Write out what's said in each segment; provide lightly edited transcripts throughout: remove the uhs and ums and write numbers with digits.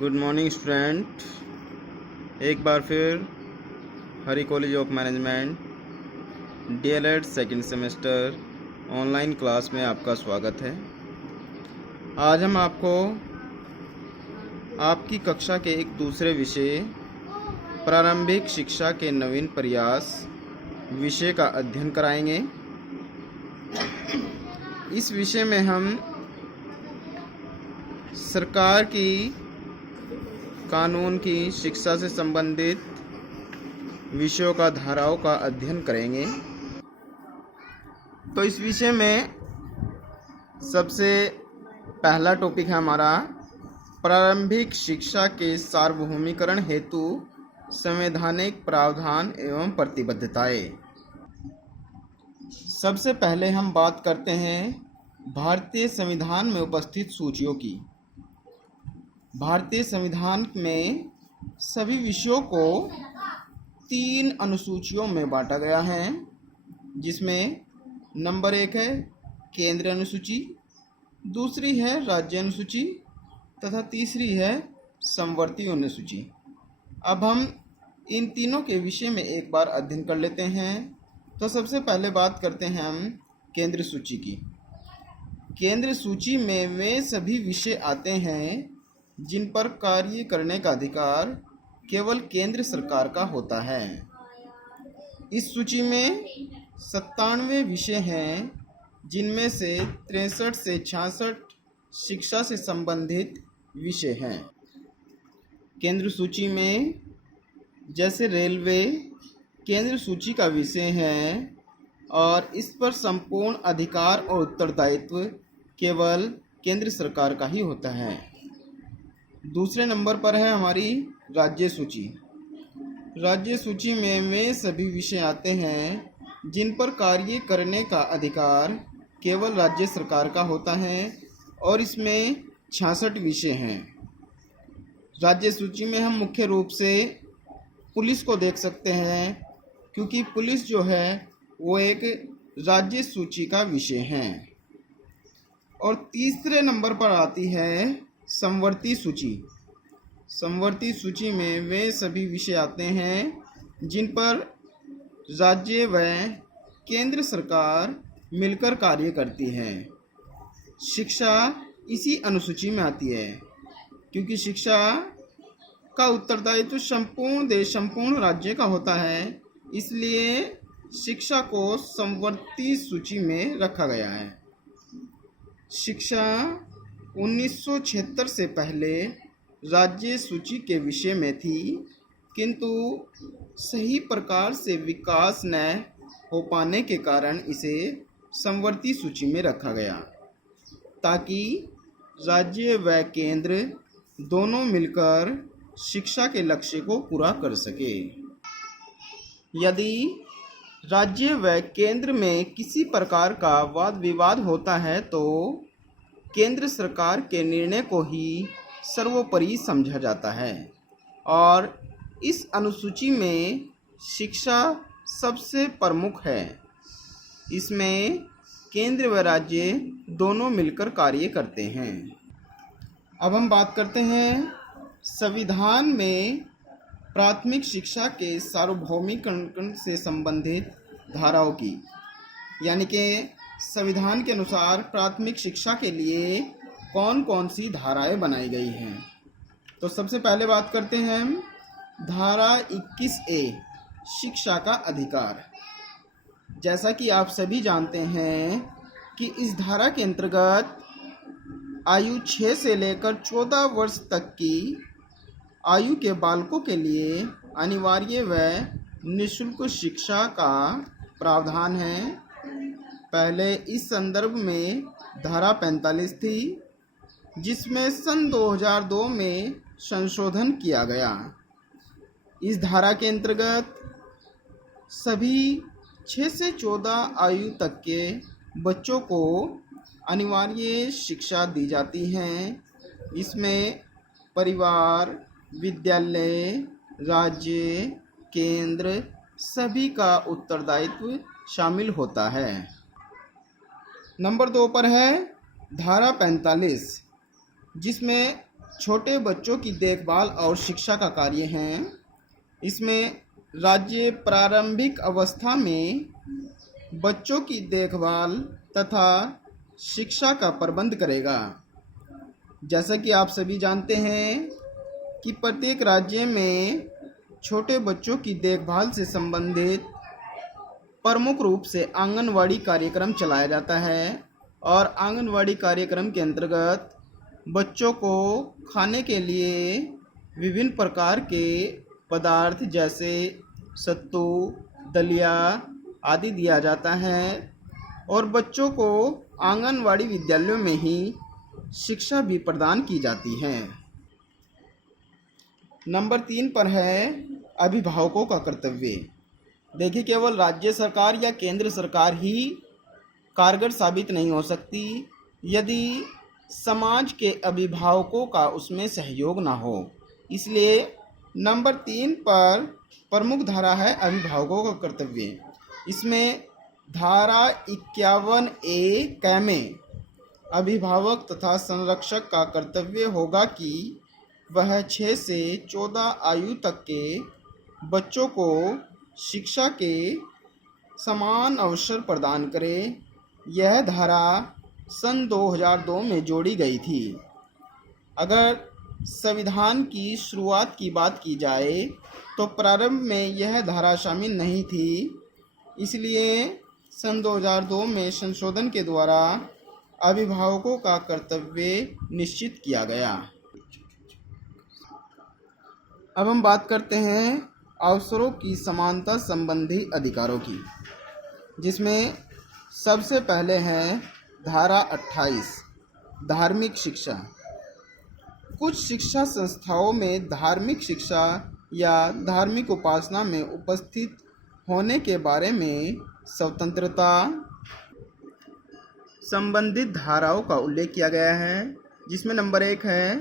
Good morning student. एक बार फिर Hari college of management DElEd second semester online class में आपका स्वागत है। आज हम आपको आपकी कक्षा के एक दूसरे विषय प्रारंभिक शिक्षा के नवीन प्रयास विषय का अध्ययन कराएंगे। इस विषय में हम सरकार की कानून की शिक्षा से संबंधित विषयों का धाराओं का अध्ययन करेंगे। तो इस विषय में सबसे पहला टॉपिक है हमारा प्रारंभिक शिक्षा के सार्वभौमिकरण हेतु संवैधानिक प्रावधान एवं प्रतिबद्धताएं। सबसे पहले हम बात करते हैं भारतीय संविधान में उपस्थित सूचियों की। भारतीय संविधान में सभी विषयों को 3 अनुसूचियों में बांटा गया है, जिसमें नंबर 1 है केंद्रीय अनुसूची, दूसरी है राज्य अनुसूची तथा तीसरी है समवर्ती अनुसूची। अब हम इन तीनों के विषय में एक बार अध्ययन कर लेते हैं। तो सबसे पहले बात करते हैं हम केंद्रीय सूची की। केंद्रीय सूची में वे सभी विषय आते हैं जिन पर कार्य करने का अधिकार केवल केंद्र सरकार का होता है। इस सूची में 97 विषय हैं, जिनमें से 63 से 66 शिक्षा से संबंधित विषय हैं। केंद्र सूची में जैसे रेलवे केंद्र सूची का विषय है और इस पर संपूर्ण अधिकार और उत्तरदायित्व केवल केंद्र सरकार का ही होता है। दूसरे नंबर पर है हमारी राज्य सूची। राज्य सूची में वे सभी विषय आते हैं जिन पर कार्य करने का अधिकार केवल राज्य सरकार का होता है और इसमें 66 विषय हैं। राज्य सूची में हम मुख्य रूप से पुलिस को देख सकते हैं, क्योंकि पुलिस जो है वो एक राज्य सूची का विषय है। और तीसरे नंबर पर आती है समवर्ती सूची। समवर्ती सूची में वे सभी विषय आते हैं जिन पर राज्य व केंद्र सरकार मिलकर कार्य करती है। शिक्षा इसी अनुसूची में आती है, क्योंकि शिक्षा का उत्तरदायित्व संपूर्ण राज्य का होता है, इसलिए शिक्षा को समवर्ती सूची में रखा गया है। शिक्षा 1976 से पहले राज्य सूची के विषय में थी, किंतु सही प्रकार से विकास न हो पाने के कारण इसे समवर्ती सूची में रखा गया, ताकि राज्य व केंद्र दोनों मिलकर शिक्षा के लक्ष्य को पूरा कर सके। यदि राज्य व केंद्र में किसी प्रकार का वाद विवाद होता है तो केंद्र सरकार के निर्णय को ही सर्वोपरि समझा जाता है, और इस अनुसूची में शिक्षा सबसे प्रमुख है। इसमें केंद्र व राज्य दोनों मिलकर कार्य करते हैं। अब हम बात करते हैं संविधान में प्राथमिक शिक्षा के सार्वभौमिकरण से संबंधित धाराओं की, यानी कि संविधान के अनुसार प्राथमिक शिक्षा के लिए कौन कौन सी धाराएं बनाई गई हैं। तो सबसे पहले बात करते हैं हम धारा 21A शिक्षा का अधिकार। जैसा कि आप सभी जानते हैं कि इस धारा के अंतर्गत आयु 6 से लेकर 14 वर्ष तक की आयु के बालकों के लिए अनिवार्य व निःशुल्क शिक्षा का प्रावधान है। पहले इस संदर्भ में धारा 45 थी, जिसमें सन 2002 में संशोधन किया गया। इस धारा के अंतर्गत सभी 6 से 14 आयु तक के बच्चों को अनिवार्य शिक्षा दी जाती है। इसमें परिवार, विद्यालय, राज्य, केंद्र सभी का उत्तरदायित्व शामिल होता है। नंबर 2 पर है धारा 45, जिसमें छोटे बच्चों की देखभाल और शिक्षा का कार्य है। इसमें राज्य प्रारंभिक अवस्था में बच्चों की देखभाल तथा शिक्षा का प्रबंध करेगा। जैसा कि आप सभी जानते हैं कि प्रत्येक राज्य में छोटे बच्चों की देखभाल से संबंधित प्रमुख रूप से आंगनवाड़ी कार्यक्रम चलाया जाता है और आंगनवाड़ी कार्यक्रम के अंतर्गत बच्चों को खाने के लिए विभिन्न प्रकार के पदार्थ जैसे सत्तू, दलिया आदि दिया जाता है और बच्चों को आंगनवाड़ी विद्यालयों में ही शिक्षा भी प्रदान की जाती है। नंबर 3 पर है अभिभावकों का कर्तव्य। देखिए, केवल राज्य सरकार या केंद्र सरकार ही कारगर साबित नहीं हो सकती यदि समाज के अभिभावकों का उसमें सहयोग ना हो। इसलिए नंबर 3 पर प्रमुख धारा है अभिभावकों का कर्तव्य। इसमें धारा 51A क में अभिभावक तथा संरक्षक का कर्तव्य होगा कि वह 6 से 14 आयु तक के बच्चों को शिक्षा के समान अवसर प्रदान करे। यह धारा सन 2002 में जोड़ी गई थी। अगर संविधान की शुरुआत की बात की जाए तो प्रारंभ में यह धारा शामिल नहीं थी, इसलिए सन 2002 में संशोधन के द्वारा अभिभावकों का कर्तव्य निश्चित किया गया। अब हम बात करते हैं अवसरों की समानता संबंधी अधिकारों की, जिसमें सबसे पहले है धारा 28 धार्मिक शिक्षा। कुछ शिक्षा संस्थाओं में धार्मिक शिक्षा या धार्मिक उपासना में उपस्थित होने के बारे में स्वतंत्रता संबंधित धाराओं का उल्लेख किया गया है, जिसमें नंबर 1 है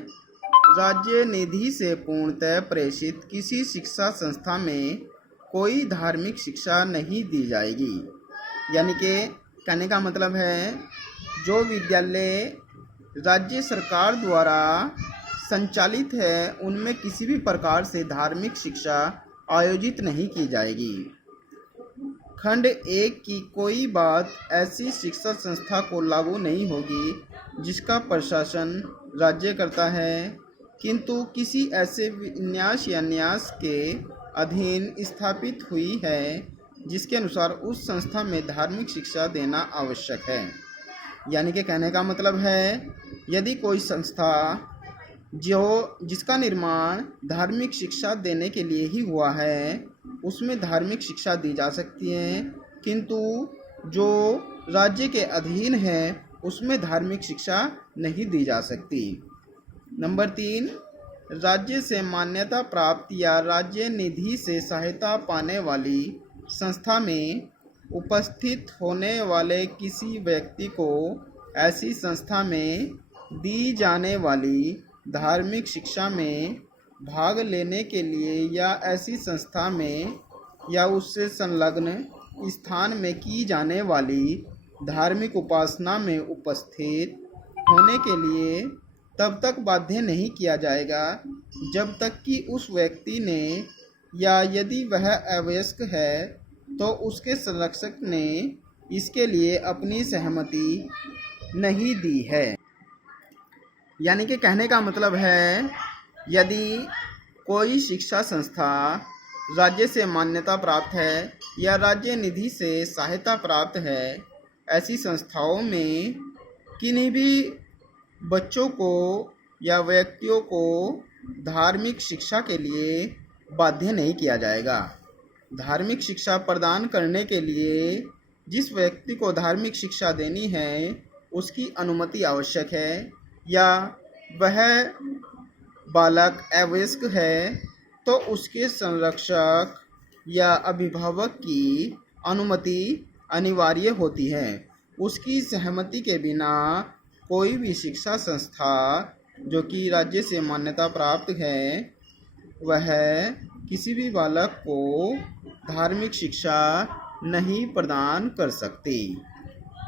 राज्य निधि से पूर्णतः प्रेषित किसी शिक्षा संस्था में कोई धार्मिक शिक्षा नहीं दी जाएगी। यानी कि कहने का मतलब है जो विद्यालय राज्य सरकार द्वारा संचालित है उनमें किसी भी प्रकार से धार्मिक शिक्षा आयोजित नहीं की जाएगी। खंड 1 की कोई बात ऐसी शिक्षा संस्था को लागू नहीं होगी जिसका प्रशासन राज्य करता है, किंतु किसी ऐसे विन्यास या न्यास के अधीन स्थापित हुई है जिसके अनुसार उस संस्था में धार्मिक शिक्षा देना आवश्यक है। यानी कि कहने का मतलब है यदि कोई संस्था जिसका निर्माण धार्मिक शिक्षा देने के लिए ही हुआ है उसमें धार्मिक शिक्षा दी जा सकती है, किंतु जो राज्य के अधीन है उसमें धार्मिक शिक्षा नहीं दी जा सकती। नंबर 3 राज्य से मान्यता प्राप्त या राज्य निधि से सहायता पाने वाली संस्था में उपस्थित होने वाले किसी व्यक्ति को ऐसी संस्था में दी जाने वाली धार्मिक शिक्षा में भाग लेने के लिए या ऐसी संस्था में या उससे संलग्न स्थान में की जाने वाली धार्मिक उपासना में उपस्थित होने के लिए तब तक बाध्य नहीं किया जाएगा जब तक कि उस व्यक्ति ने या यदि वह अवयस्क है तो उसके संरक्षक ने इसके लिए अपनी सहमति नहीं दी है। यानी कि कहने का मतलब है यदि कोई शिक्षा संस्था राज्य से मान्यता प्राप्त है या राज्य निधि से सहायता प्राप्त है, ऐसी संस्थाओं में किन्हीं भी बच्चों को या व्यक्तियों को धार्मिक शिक्षा के लिए बाध्य नहीं किया जाएगा। धार्मिक शिक्षा प्रदान करने के लिए जिस व्यक्ति को धार्मिक शिक्षा देनी है उसकी अनुमति आवश्यक है, या वह बालक अवयस्क है तो उसके संरक्षक या अभिभावक की अनुमति अनिवार्य होती है। उसकी सहमति के बिना कोई भी शिक्षा संस्था जो कि राज्य से मान्यता प्राप्त है वह किसी भी बालक को धार्मिक शिक्षा नहीं प्रदान कर सकती।